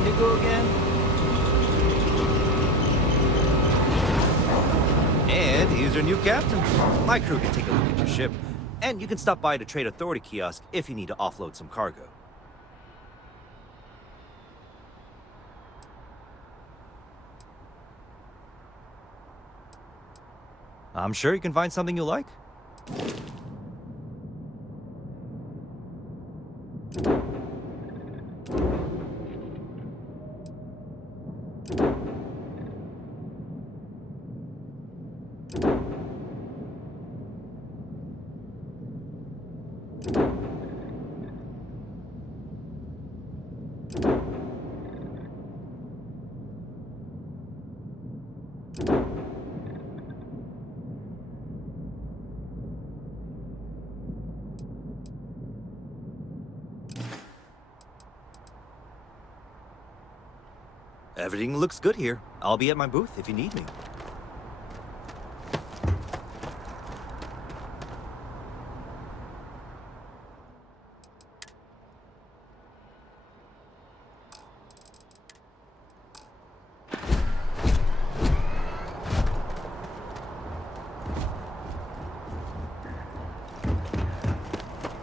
Indigo again? And here's your new captain. My crew can take a look at your ship, and you can stop by the Trade Authority kiosk if you need to offload some cargo. I'm sure you can find something you like. Everything looks good here. I'll be at my booth if you need me.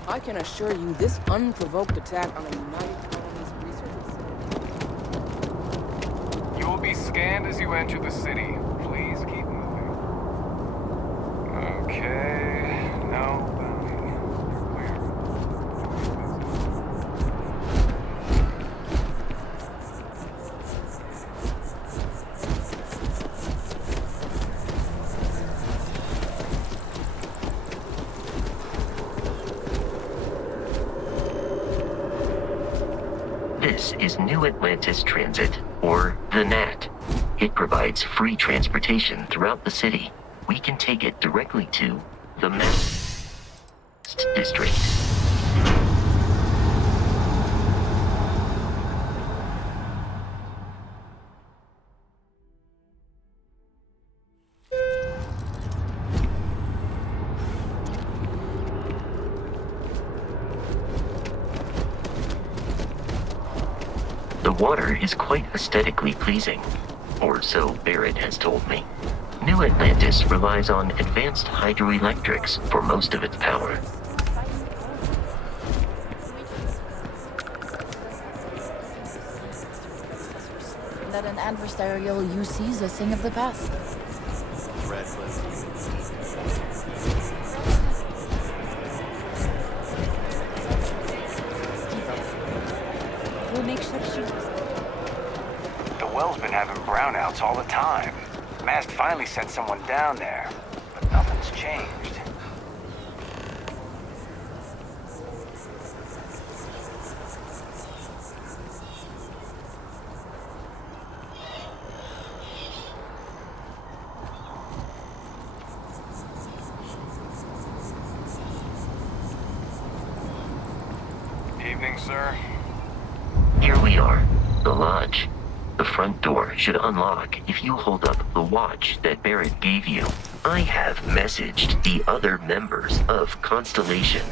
I can assure you this unprovoked attack on a United Colonies research facility. You will be scanned as you enter the city. Please keep moving. Okay. No bounding. You're This is New Atlantis Transit, or the NAT. It provides free transportation throughout the city. We can take it directly to the Mast District. The water is quite aesthetically pleasing, or so Barrett has told me. New Atlantis relies on advanced hydroelectrics for most of its power. That an adversarial UC is a thing of the past. We'll make sure she's... The well's been having brownouts all the time. Mast finally sent someone down there, but nothing's changed. Evening, sir. Here we are, the lodge. The front door should unlock if you hold up the watch that Barrett gave you. I have messaged the other members of Constellation.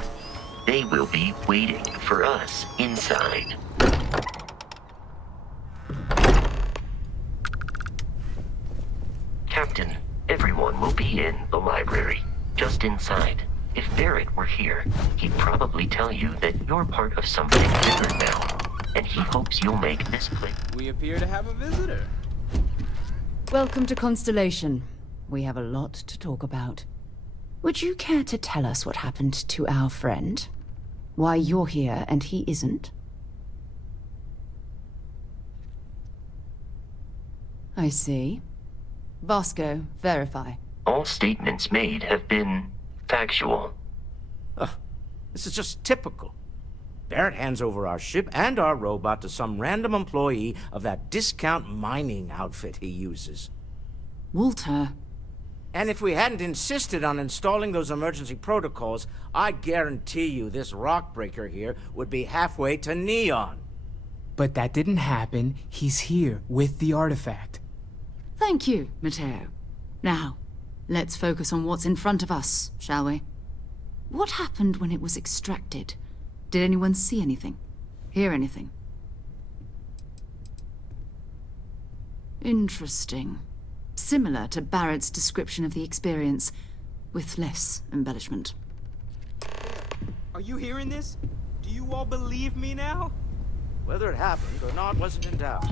They will be waiting for us inside. Captain, everyone will be in the library, just inside. If Barrett were here, he'd probably tell you that you're part of something bigger now. And he hopes you'll make this place. We appear to have a visitor. Welcome to Constellation. We have a lot to talk about. Would you care to tell us what happened to our friend? Why you're here and he isn't? I see. Vasco, verify. All statements made have been factual. This is just typical. Barrett hands over our ship and our robot to some random employee of that discount mining outfit he uses. Walter. And if we hadn't insisted on installing those emergency protocols, I guarantee you this rock breaker here would be halfway to Neon. But that didn't happen. He's here with the artifact. Thank you, Matteo. Now, let's focus on what's in front of us, shall we? What happened when it was extracted? Did anyone see anything? Hear anything? Interesting. Similar to Barrett's description of the experience, with less embellishment. Are you hearing this? Do you all believe me now? Whether it happened or not wasn't in doubt.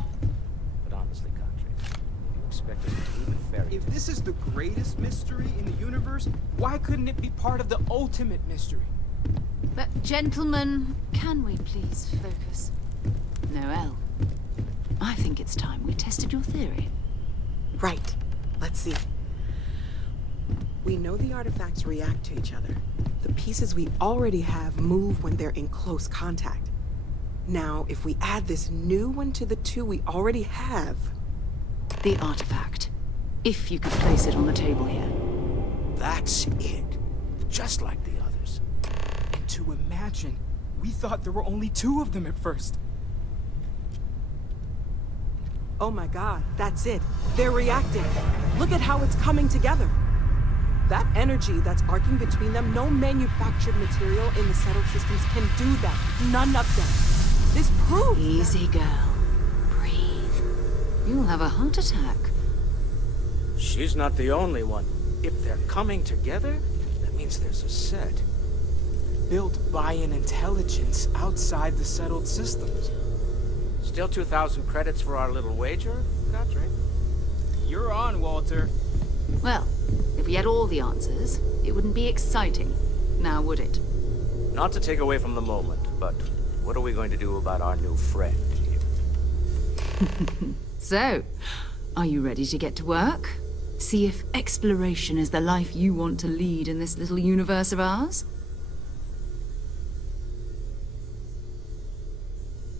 But honestly, Country, if you expect us to believe in fairy If this is the greatest mystery in the universe, why couldn't it be part of the ultimate mystery? But, gentlemen, can we please focus? Noel, I think it's time we tested your theory. Right. Let's see. We know the artifacts react to each other. The pieces we already have move when they're in close contact. Now, if we add this new one to the two we already have... The artifact. If you could place it on the table here. That's it. Just like the others. And to imagine, we thought there were only 2 of them at first. Oh my god, that's it. They're reacting. Look at how it's coming together. That energy that's arcing between them, no manufactured material in the settled systems can do that. None of them. This proves... Easy, girl. Breathe. You'll have a heart attack. She's not the only one. If they're coming together, that means there's a set. Built by an intelligence outside the settled systems. Still 2,000 credits for our little wager, Country? You're on, Walter. Well, if we had all the answers, it wouldn't be exciting. Now, would it? Not to take away from the moment, but what are we going to do about our new friend here? So, are you ready to get to work? See if exploration is the life you want to lead in this little universe of ours?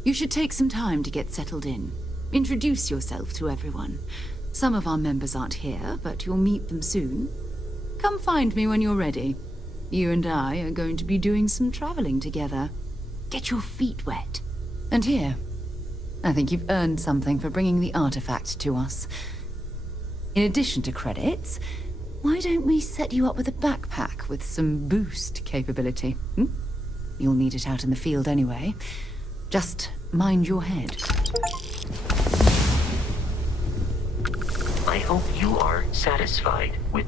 You should take some time to get settled in. Introduce yourself to everyone. Some of our members aren't here, but you'll meet them soon. Come find me when you're ready. You and I are going to be doing some traveling together. Get your feet wet. And here, I think you've earned something for bringing the artifact to us. In addition to credits, why don't we set you up with a backpack with some boost capability? You'll need it out in the field anyway. Just mind your head. I hope you are satisfied with...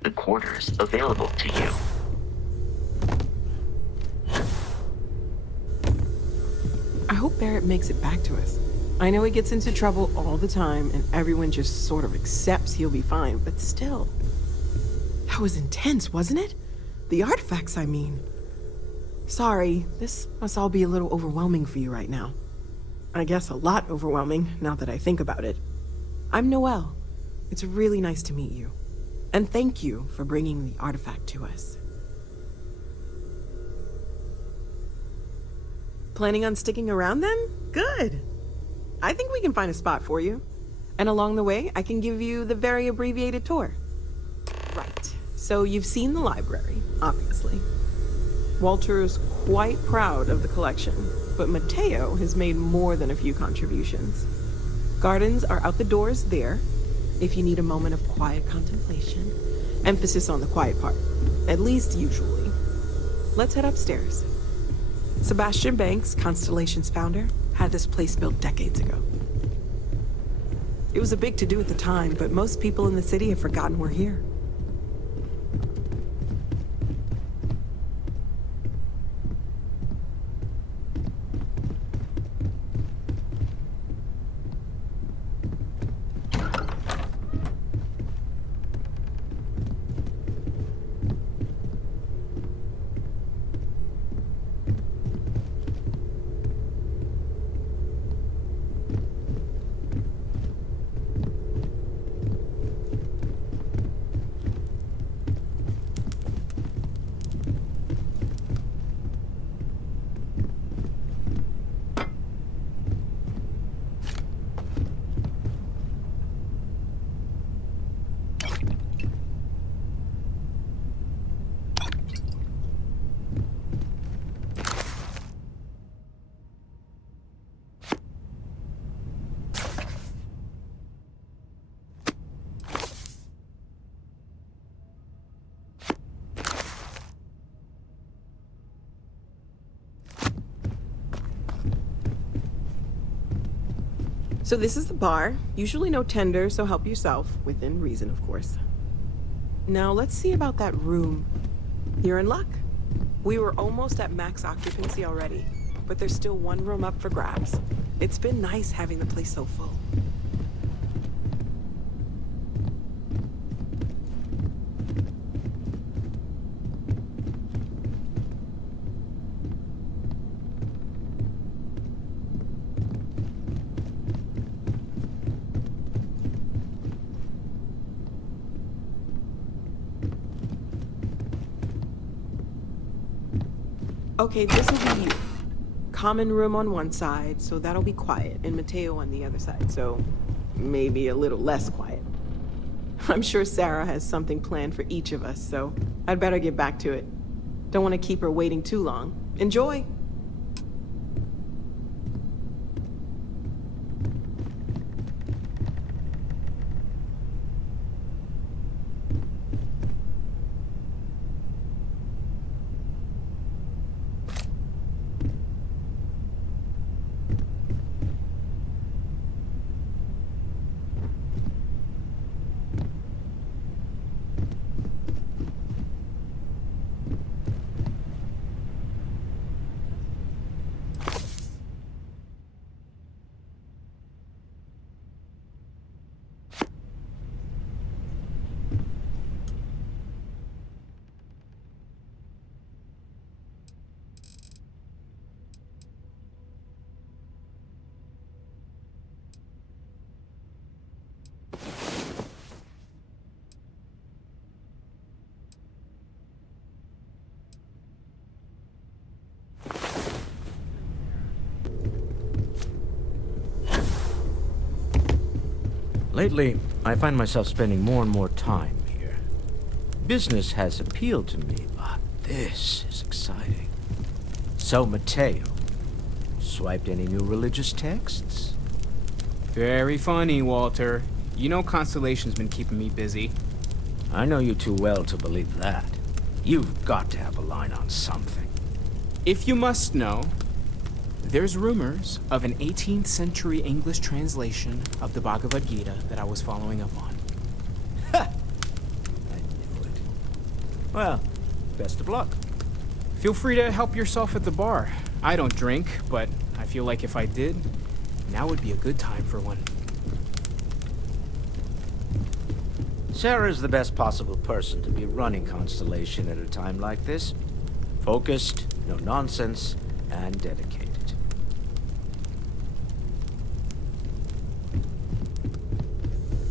the quarters available to you. I hope Barrett makes it back to us. I know he gets into trouble all the time, and everyone just sort of accepts he'll be fine, but still. That was intense, wasn't it? The artifacts, I mean. Sorry, this must all be a little overwhelming for you right now. I guess a lot overwhelming, now that I think about it. I'm Noelle. It's really nice to meet you. And thank you for bringing the artifact to us. Planning on sticking around then? Good. I think we can find a spot for you. And along the way, I can give you the very abbreviated tour. Right. So you've seen the library, obviously. Walter is quite proud of the collection, but Mateo has made more than a few contributions. Gardens are out the doors there, if you need a moment of quiet contemplation. Emphasis on the quiet part, at least usually. Let's head upstairs. Sebastian Banks, Constellation's founder, had this place built decades ago. It was a big to-do at the time, but most people in the city have forgotten we're here. So this is the bar. Usually no tender, so help yourself. Within reason, of course. Now let's see about that room. You're in luck. We were almost at max occupancy already, but there's still one room up for grabs. It's been nice having the place so full. Okay, this will be you. Common room on one side, so that'll be quiet, and Mateo on the other side, so maybe a little less quiet. I'm sure Sarah has something planned for each of us, so I'd better get back to it. Don't want to keep her waiting too long. Enjoy! Lately, I find myself spending more and more time here. Business has appealed to me, but this is exciting. So, Mateo, swiped any new religious texts? Very funny, Walter. You know Constellation's been keeping me busy. I know you too well to believe that. You've got to have a line on something. If you must know, there's rumors of an 18th century English translation of the Bhagavad Gita that I was following up on. Ha! I knew it. Well, best of luck. Feel free to help yourself at the bar. I don't drink, but I feel like if I did, now would be a good time for one. Sarah's the best possible person to be running Constellation at a time like this. Focused, no nonsense, and dedicated.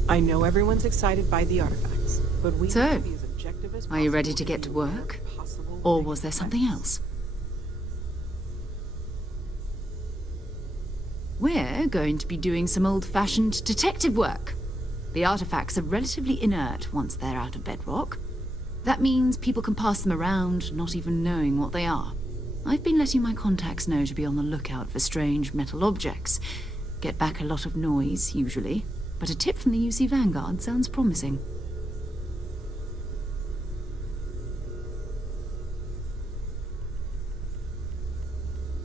I know everyone's excited by the artifacts, but we So, have to be as objective as Are you ready possible to get to work? possible Or was there something else? We're going to be doing some old-fashioned detective work. The artifacts are relatively inert once they're out of bedrock. That means people can pass them around, not even knowing what they are. I've been letting my contacts know to be on the lookout for strange metal objects. Get back a lot of noise, usually, but a tip from the UC Vanguard sounds promising.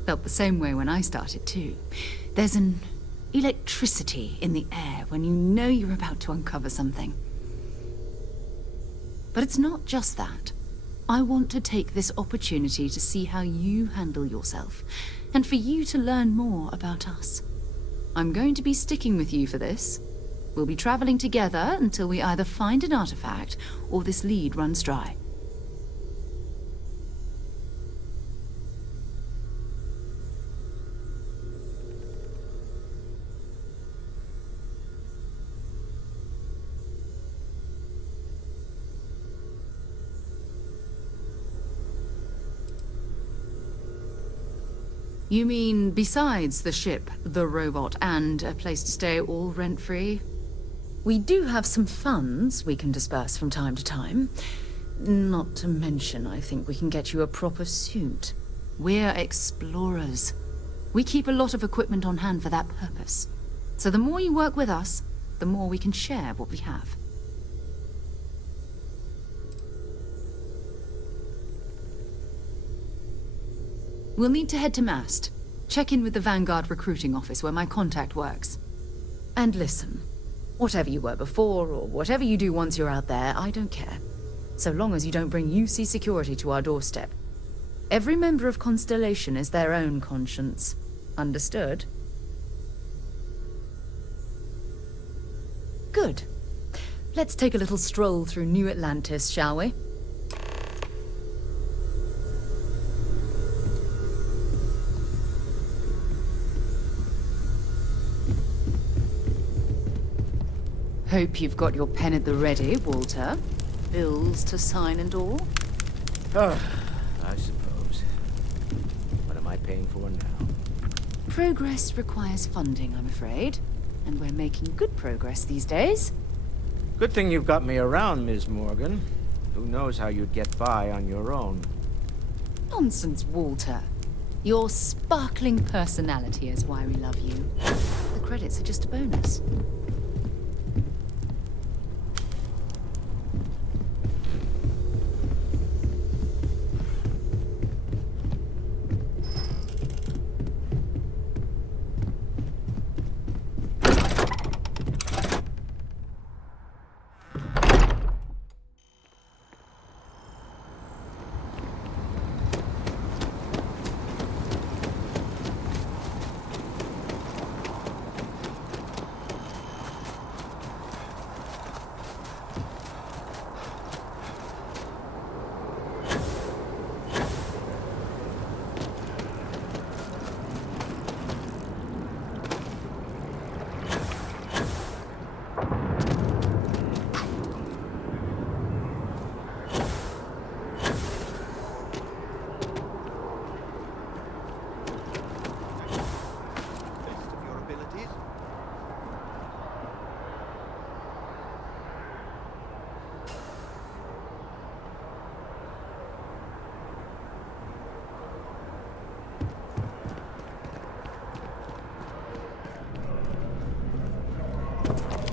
Felt the same way when I started, too. There's an electricity in the air when you know you're about to uncover something. But it's not just that. I want to take this opportunity to see how you handle yourself, and for you to learn more about us. I'm going to be sticking with you for this. We'll be traveling together until we either find an artifact or this lead runs dry. You mean besides the ship, the robot, and a place to stay all rent-free? We do have some funds we can disperse from time to time. Not to mention, I think we can get you a proper suit. We're explorers. We keep a lot of equipment on hand for that purpose. So the more you work with us, the more we can share what we have. We'll need to head to Mast. Check in with the Vanguard recruiting office where my contact works. And listen, whatever you were before, or whatever you do once you're out there, I don't care. So long as you don't bring UC security to our doorstep. Every member of Constellation is their own conscience. Understood? Good. Let's take a little stroll through New Atlantis, shall we? Hope you've got your pen at the ready, Walter. Bills to sign and all. I suppose. What am I paying for now? Progress requires funding, I'm afraid. And we're making good progress these days. Good thing you've got me around, Ms. Morgan. Who knows how you'd get by on your own? Nonsense, Walter. Your sparkling personality is why we love you. The credits are just a bonus.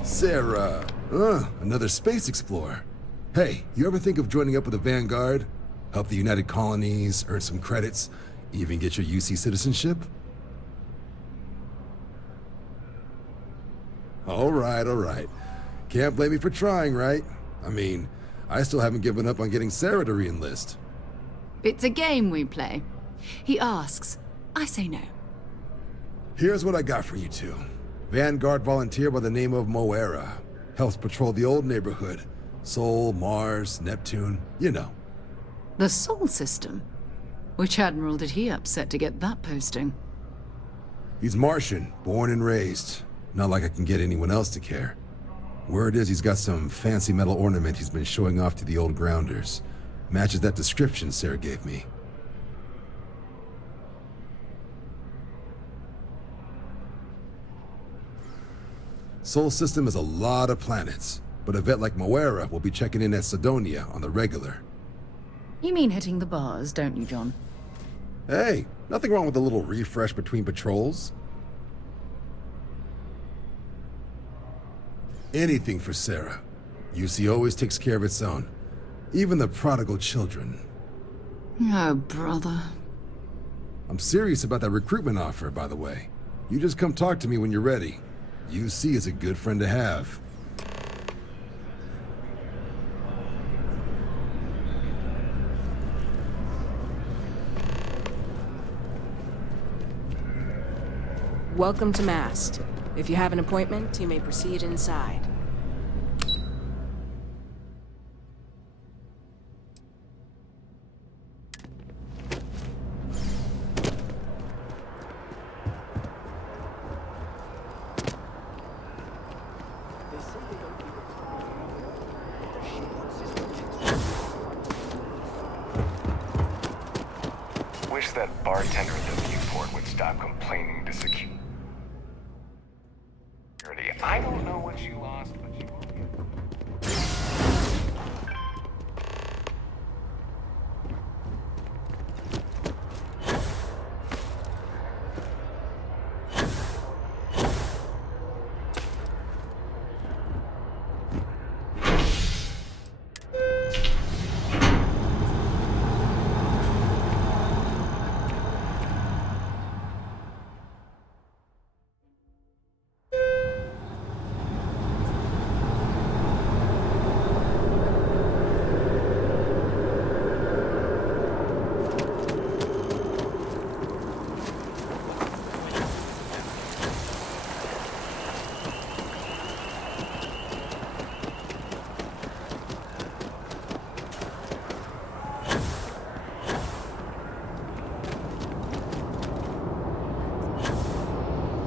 Sarah, another space explorer. Hey, you ever think of joining up with the Vanguard? Help the United Colonies, earn some credits, even get your UC citizenship? All right. Can't blame me for trying, right? I mean, I still haven't given up on getting Sarah to re-enlist. It's a game we play. He asks, I say no. Here's what I got for you two. Vanguard volunteer by the name of Moera. Helps patrol the old neighborhood. Sol, Mars, Neptune, you know. The Sol system? Which admiral did he upset to get that posting? He's Martian, born and raised. Not like I can get anyone else to care. Word is he's got some fancy metal ornament he's been showing off to the old grounders. Matches that description Sarah gave me. Sol system has a lot of planets, but a vet like Moera will be checking in at Sidonia on the regular. You mean hitting the bars, don't you, John? Hey, nothing wrong with a little refresh between patrols. Anything for Sarah. UC always takes care of its own. Even the prodigal children. Oh, brother. I'm serious about that recruitment offer, by the way. You just come talk to me when you're ready. UC is a good friend to have. Welcome to Mast. If you have an appointment, you may proceed inside. Wish that bartender at the viewport would stop complaining to security. I don't know what you lost, but you will get.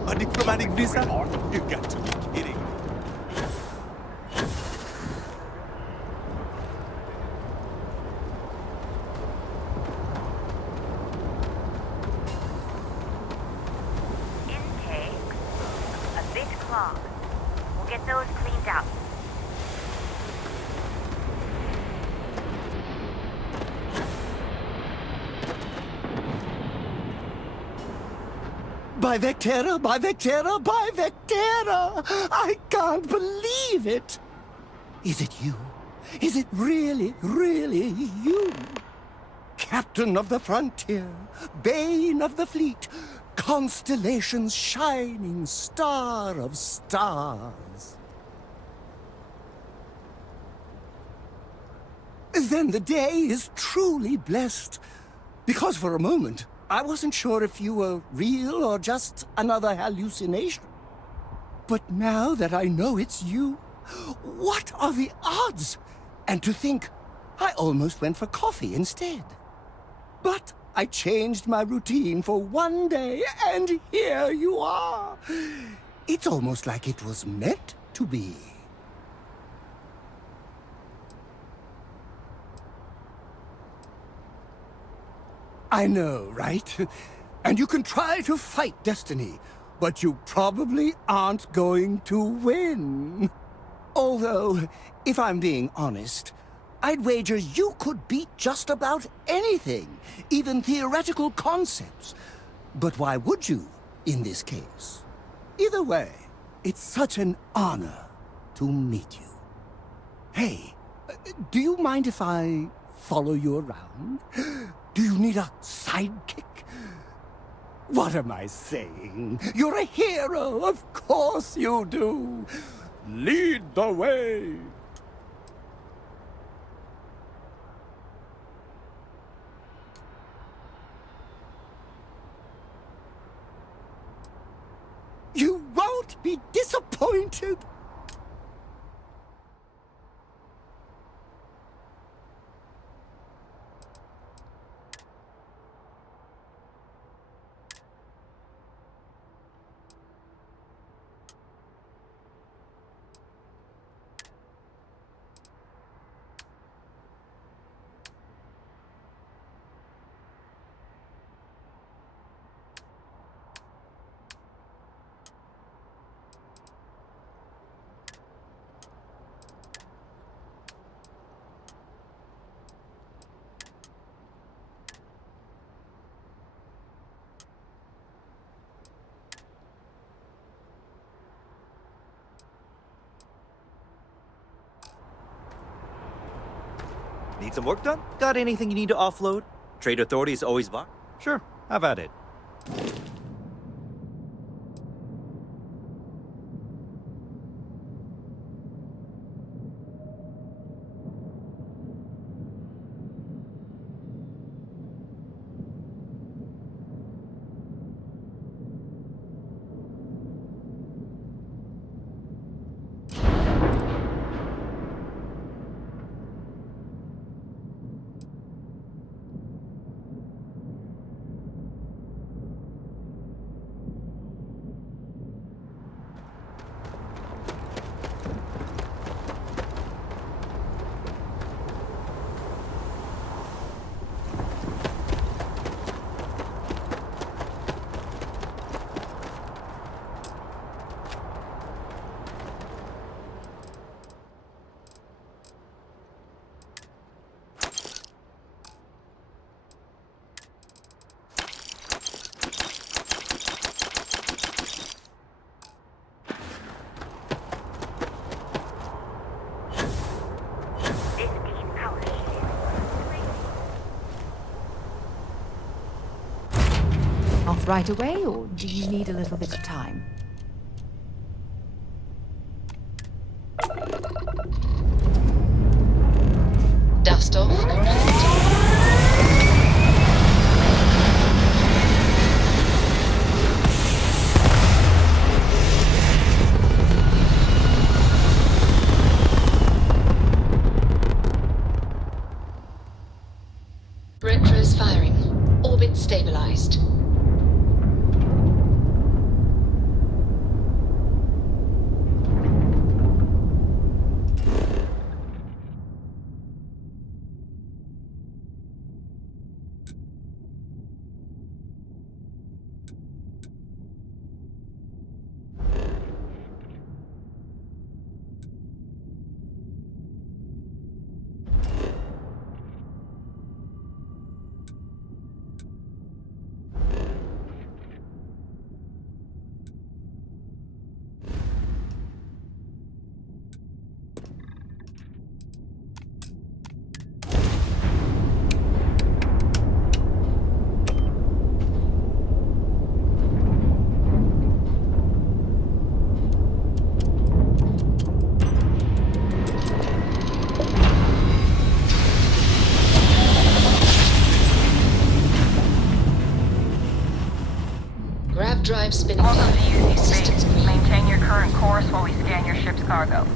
A diplomatic visa? You got to be kidding. Intake a bit clogged. We'll get those cleaned out. By Vectera, by Vectera, by Vectera! I can't believe it! Is it you? Is it really, really you? Captain of the frontier, bane of the fleet, constellation's shining star of stars. Then the day is truly blessed, because for a moment, I wasn't sure if you were real or just another hallucination. But now that I know it's you, what are the odds? And to think, I almost went for coffee instead. But I changed my routine for one day, and here you are. It's almost like it was meant to be. I know, right? And you can try to fight destiny, but you probably aren't going to win. Although, if I'm being honest, I'd wager you could beat just about anything, even theoretical concepts. But why would you, in this case? Either way, it's such an honor to meet you. Hey, do you mind if I follow you around? Do you need a sidekick? What am I saying? You're a hero, of course you do. Lead the way. You won't be disappointed. Need some work done? Got anything you need to offload? Trade Authority is always by. Sure, have at it. Off right away, or do you need a little bit of time? Dust off complete. Retros firing. Orbit stabilized. Grav drive spinning Welcome down. to UC Systems Space. green. Maintain your current course while we scan your ship's cargo.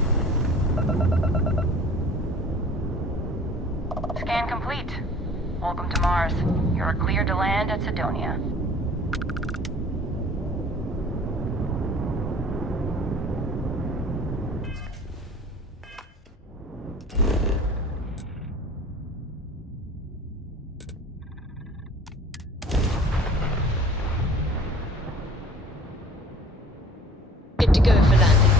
Scan complete. Welcome to Mars. You're cleared to land at Sidonia. Good to go for landing.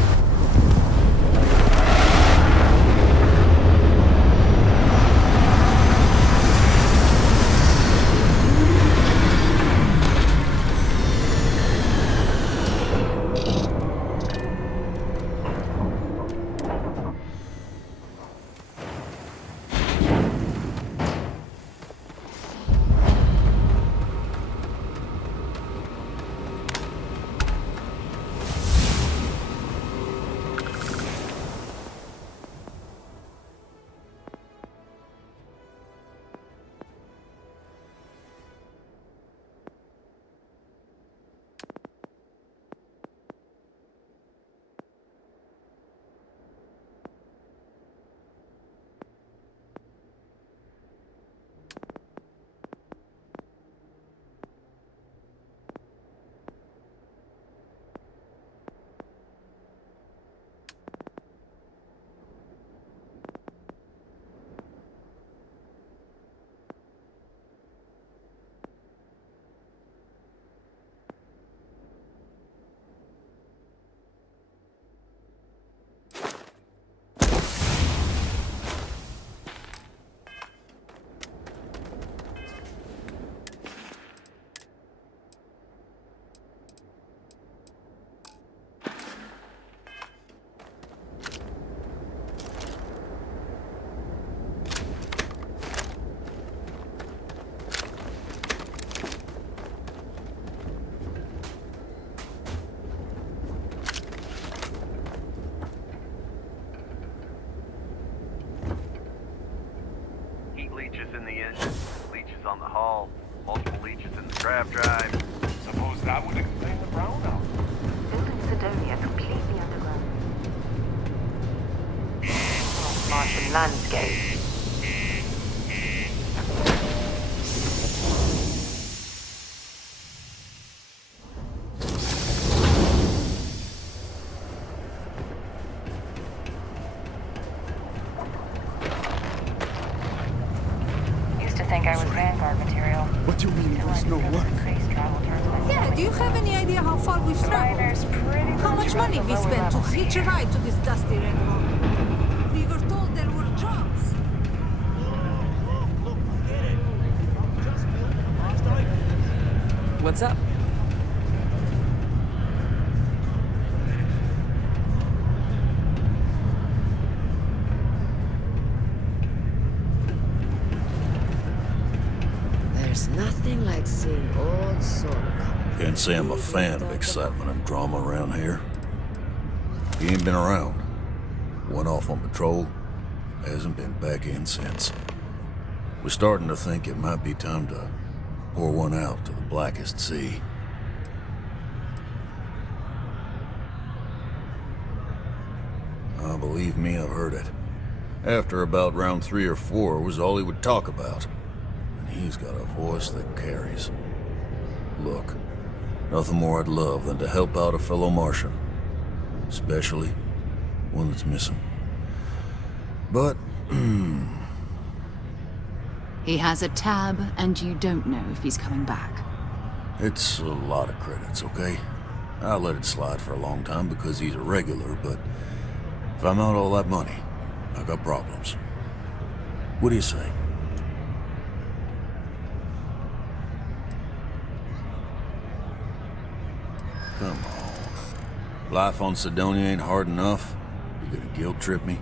Leeches in the engine, leeches on the hull, multiple leeches in the grav drive. Suppose that would explain the brownout. Building Sidonia completely underground. Martian landscape. Used to think I was Vanguard material. What do you mean there's no work? Yeah, do you have any idea how far we've traveled? How much money we spent to hitch a ride to this dusty red road? We were told there were jobs. What's up? There's nothing like seeing old Sork. Can't say I'm a fan of excitement and drama around here. He ain't been around. Went off on patrol. Hasn't been back in since. We're starting to think it might be time to pour one out to the blackest sea. Believe me, I've heard it. After about round 3 or 4 was all he would talk about. And he's got a voice that carries. Look, nothing more I'd love than to help out a fellow Martian. Especially one that's missing. But, He has a tab, and you don't know if he's coming back. it's a lot of credits, okay? I'll let it slide for a long time because he's a regular, but if I'm out all that money, I got problems. What do you say? Come on. Life on Sidonia ain't hard enough. You gonna guilt trip me?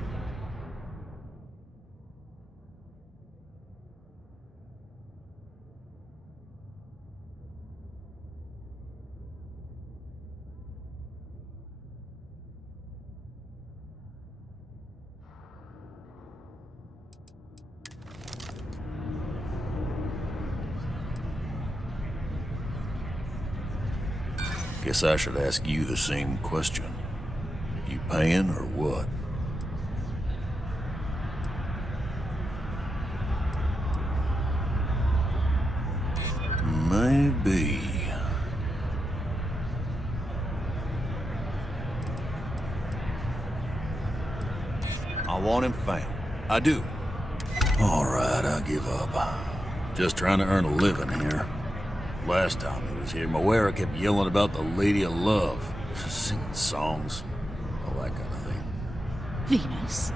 Guess I should ask you the same question. You paying or what? Maybe. I want him found. I do. All right, I give up. Just trying to earn a living here. Last time he was here, Moira kept yelling about the Lady of Love. Singing songs. All that kind of thing. Venus?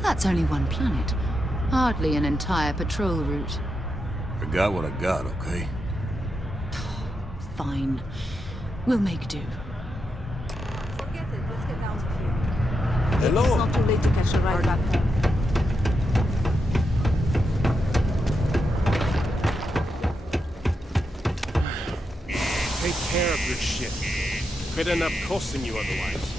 That's only one planet. Hardly an entire patrol route. I got what I got, okay? Fine. We'll make do. Forget it. Let's get out of here. Hello. It's not too late to catch a ride back home. Take care of your ship. Could end up costing you otherwise.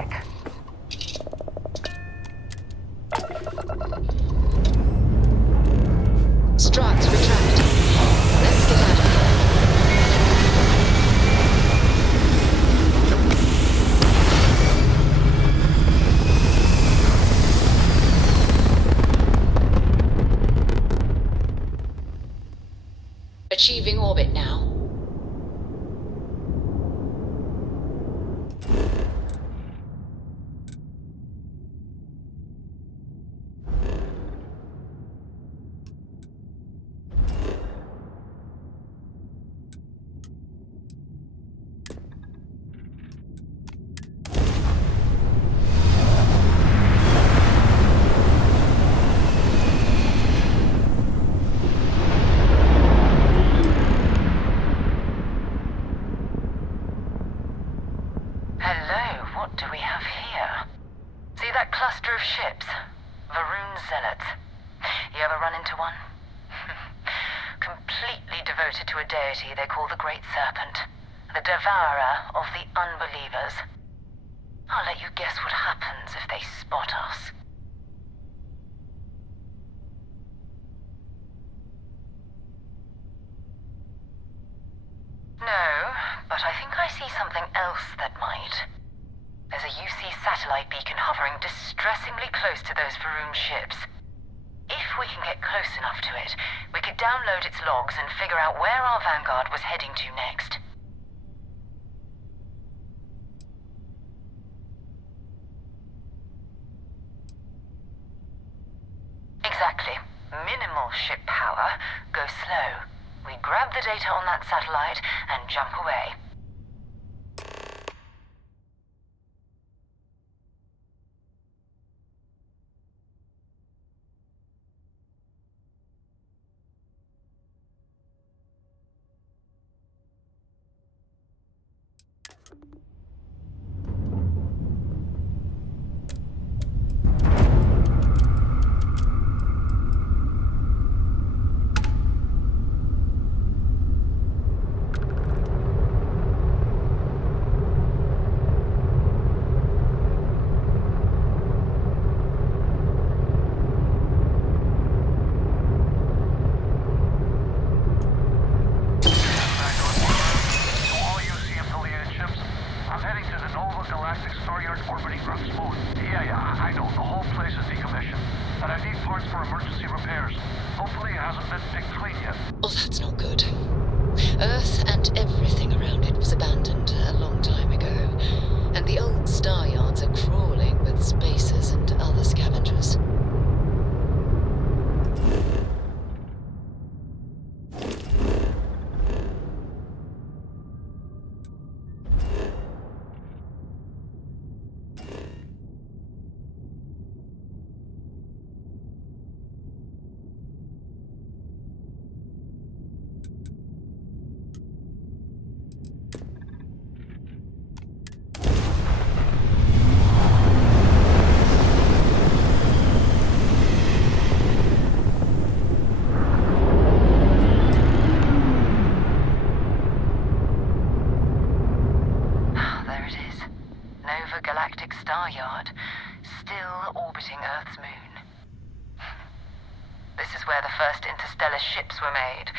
tech. Struts retract. Let's get out of here. Achieving orbit now. Hello, what do we have here? See that cluster of ships? Varun Zealots. You ever run into one? Completely devoted to a deity they call the Great Serpent, the devourer of the unbelievers. I'll let you guess what happens if they spot us. No, but I think I see something else that might. There's a UC satellite beacon hovering distressingly close to those Varun ships. If we can get close enough to it, we could download its logs and figure out where our vanguard was heading to next. Exactly. Minimal ship power, go slow. We grab the data on that satellite and jump away. Oh, that's not good. Earth and everything around it was abandoned a long time ago, and the old star yards are crawling with spacers and other scavengers. Galactic Star Yard, still orbiting Earth's moon. This is where the first interstellar ships were made.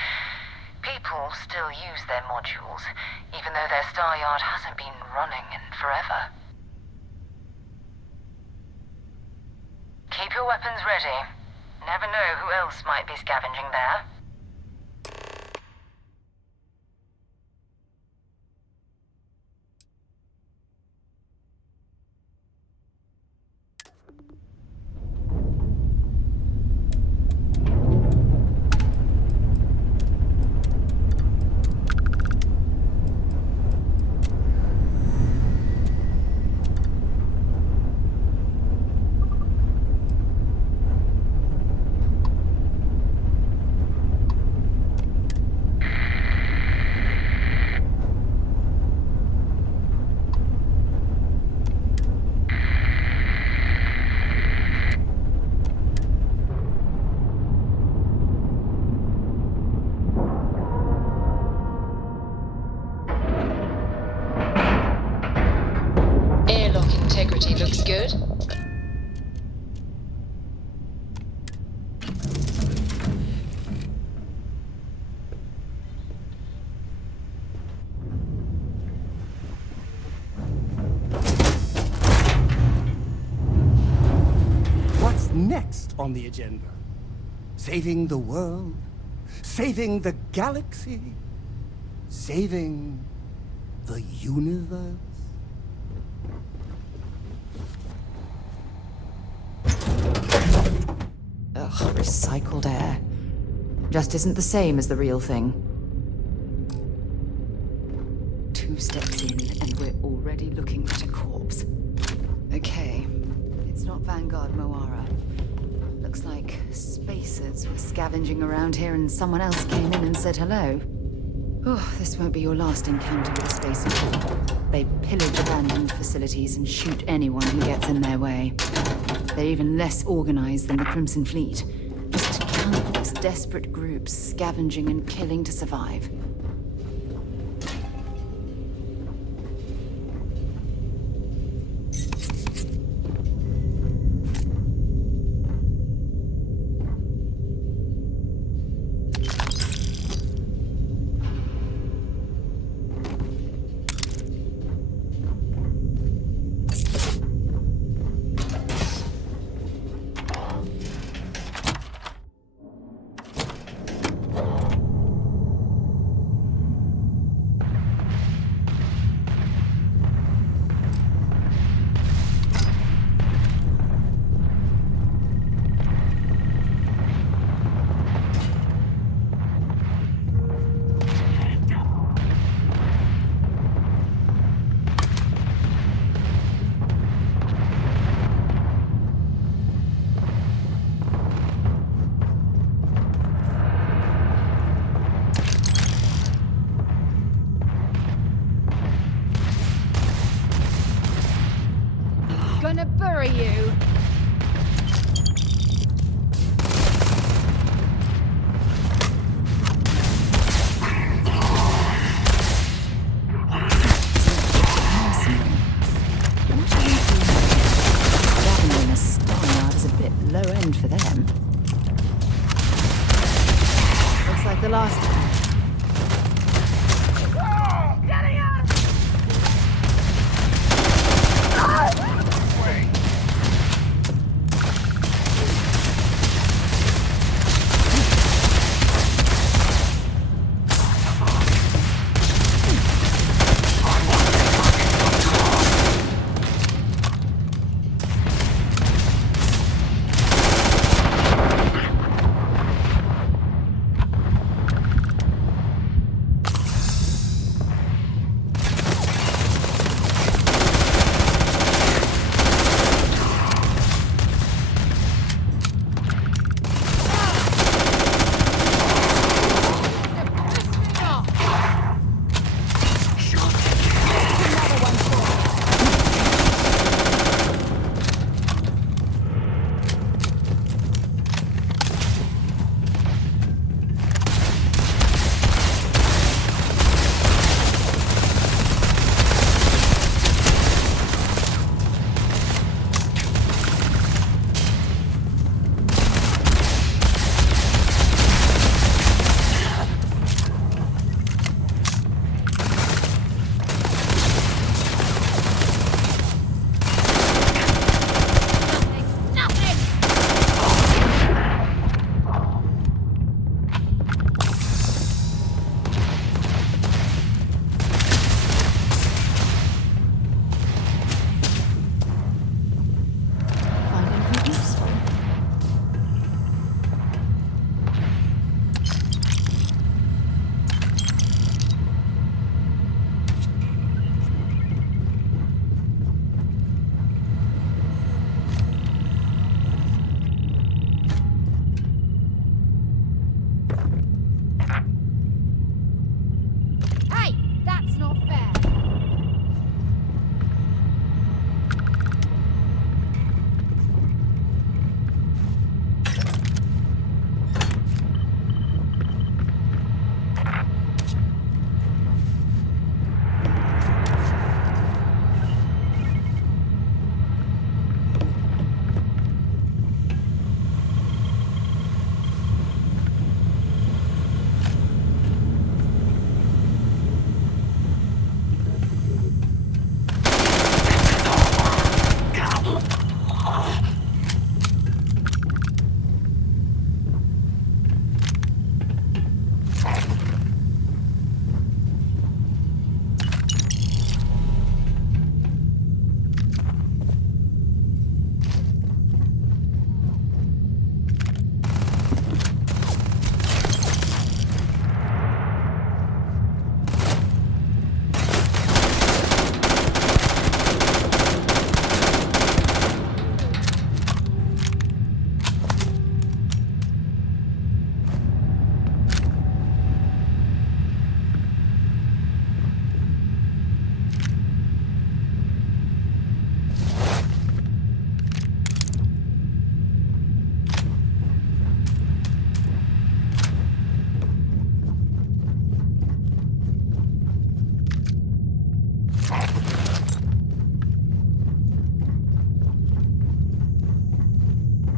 People still use their modules, even though their star yard hasn't been running in forever. Keep your weapons ready. Never know who else might be scavenging there. integrity looks good. What's next on the agenda? Saving the world? Saving the galaxy? Saving the universe? Ugh, recycled air. Just isn't the same as the real thing. 2 steps in, and we're already looking at a corpse. Okay, it's not Vanguard Moara. Looks like spacers were scavenging around here and someone else came in and said hello. Oh, this won't be your last encounter with a spacer. They pillage abandoned facilities and shoot anyone who gets in their way. They're even less organized than the Crimson Fleet. Just countless desperate groups scavenging and killing to survive. Gonna bury you. Scavenging a star yard is a bit low end for them. Looks like the last of them.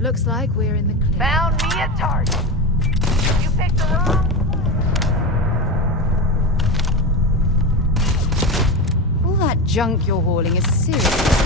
Looks like we're in the clear. Found me a target. You picked the wrong. All that junk you're hauling is serious.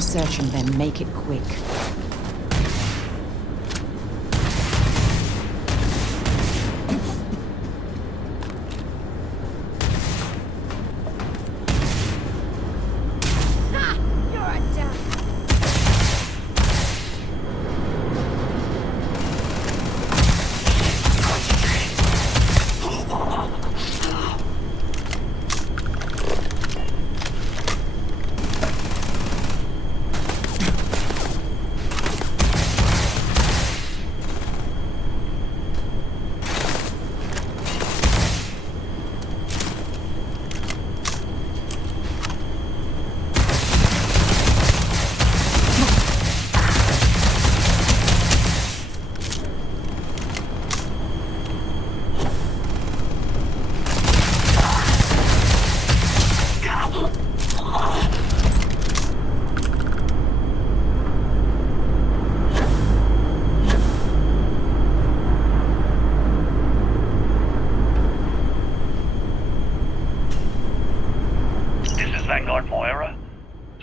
Searching them, make it quick.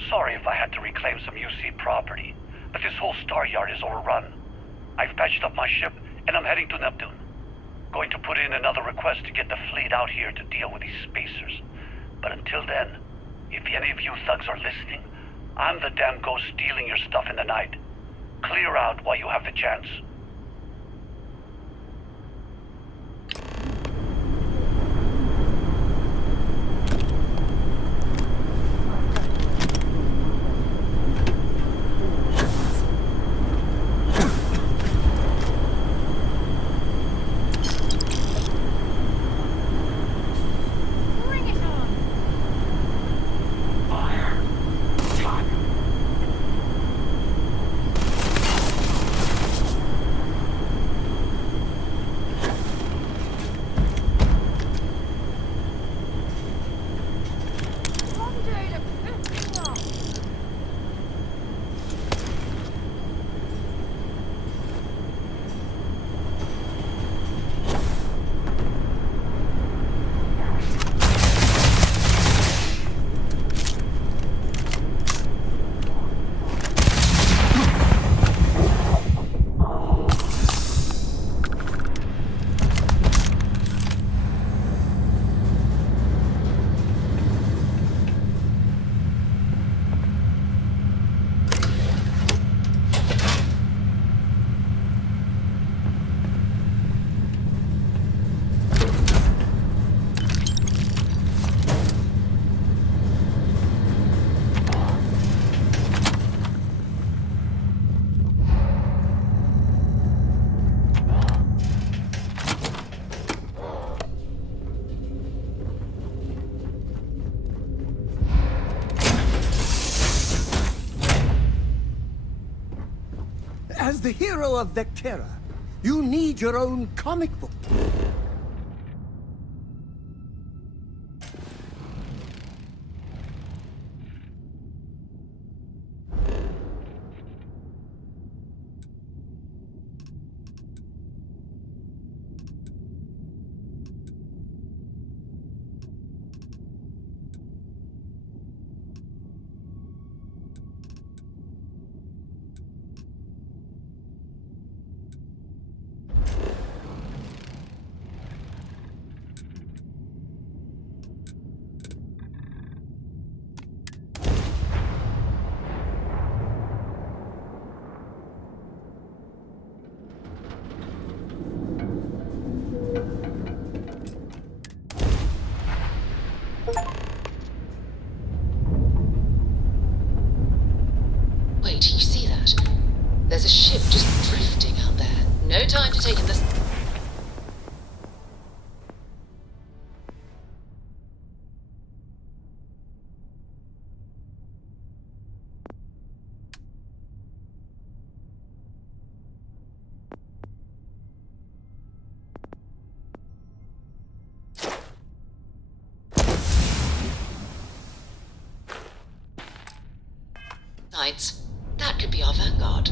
Sorry if I had to reclaim some UC property, but this whole star yard is overrun. I've patched up my ship, and I'm heading to Neptune. Going to put in another request to get the fleet out here to deal with these spacers. But until then, if any of you thugs are listening, I'm the damn ghost stealing your stuff in the night. Clear out while you have the chance. As the hero of Vectera, you need your own comic book. Wait, you see that? There's a ship just drifting out there. No time to take in this. Sights. That could be our vanguard.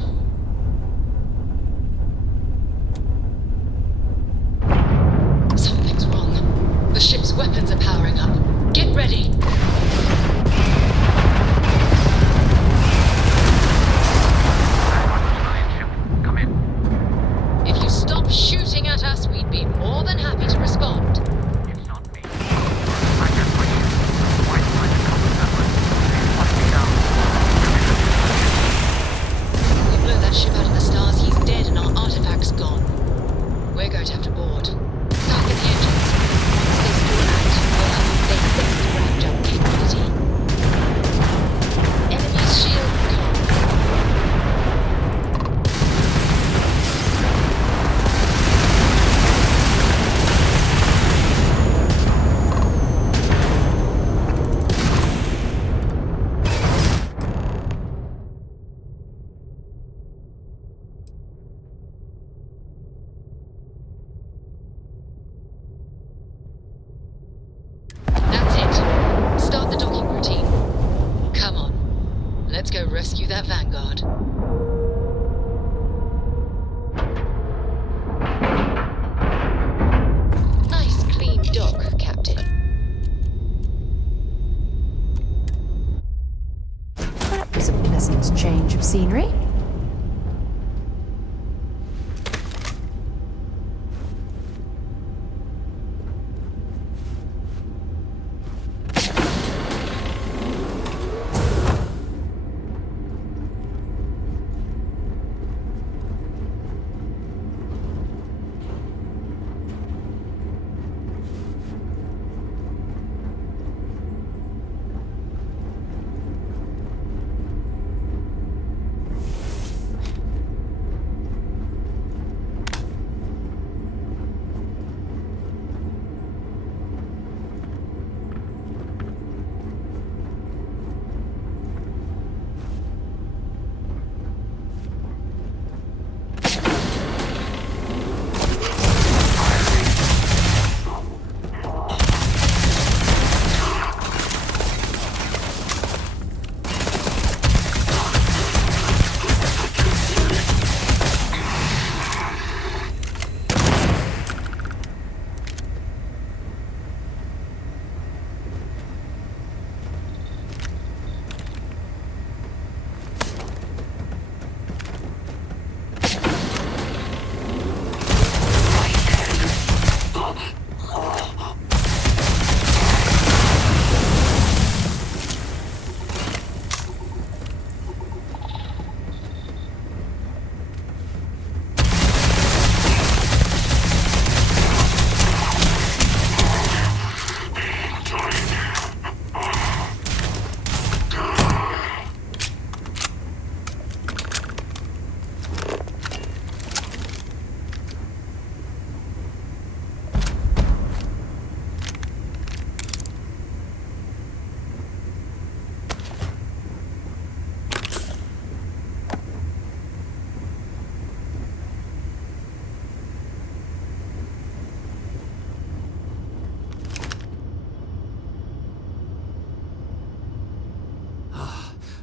Something's wrong. The ship's weapons are powering up. Get ready. Come in. If you stop shooting at us, we'd be more than happy to respond. It's not me. I just wait. Why find a couple of members? Let me down. We blow that ship out of the stars, he's dead and our artifact's gone. We're going to have to board. Start with the engines. Once they spawn out, we'll have their best ground jump capability. Enemy's shield gone. That's it. Start the docking routine. Come on. Let's go rescue that vanguard. Nice clean dock, Captain. That was a pleasant change of scenery.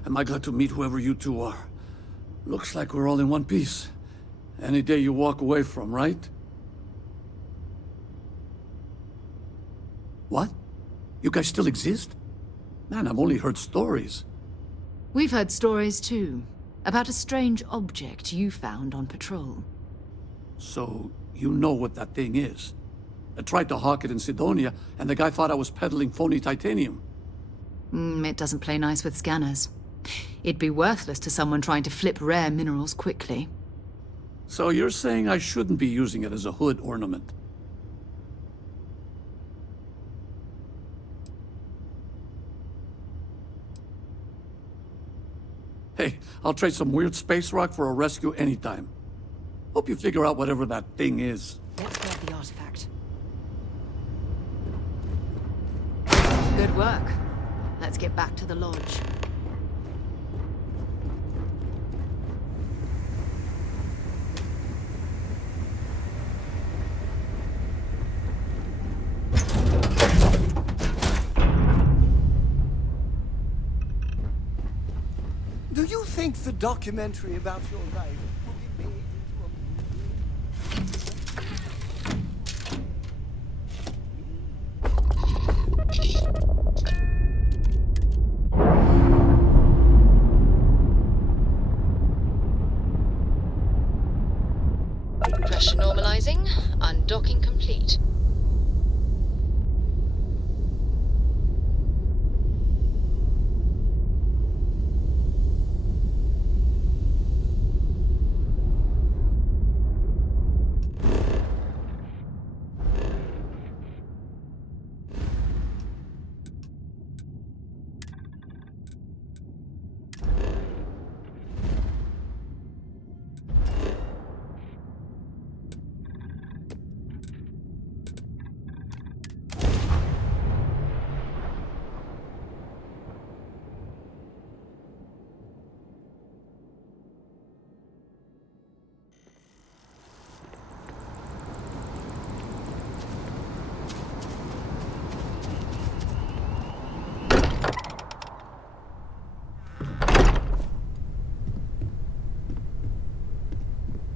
Am I glad to meet whoever you two are. Looks like we're all in one piece. Any day you walk away from, right? What? You guys still exist? Man, I've only heard stories. We've heard stories too, about a strange object you found on patrol. So, you know what that thing is? I tried to hawk it in Sidonia, and the guy thought I was peddling phony titanium. It doesn't play nice with scanners. It'd be worthless to someone trying to flip rare minerals quickly. So you're saying I shouldn't be using it as a hood ornament? Hey, I'll trade some weird space rock for a rescue anytime. Hope you figure out whatever that thing is. Let's grab the artifact. Good work. Let's get back to the lodge. Do you think the documentary about your life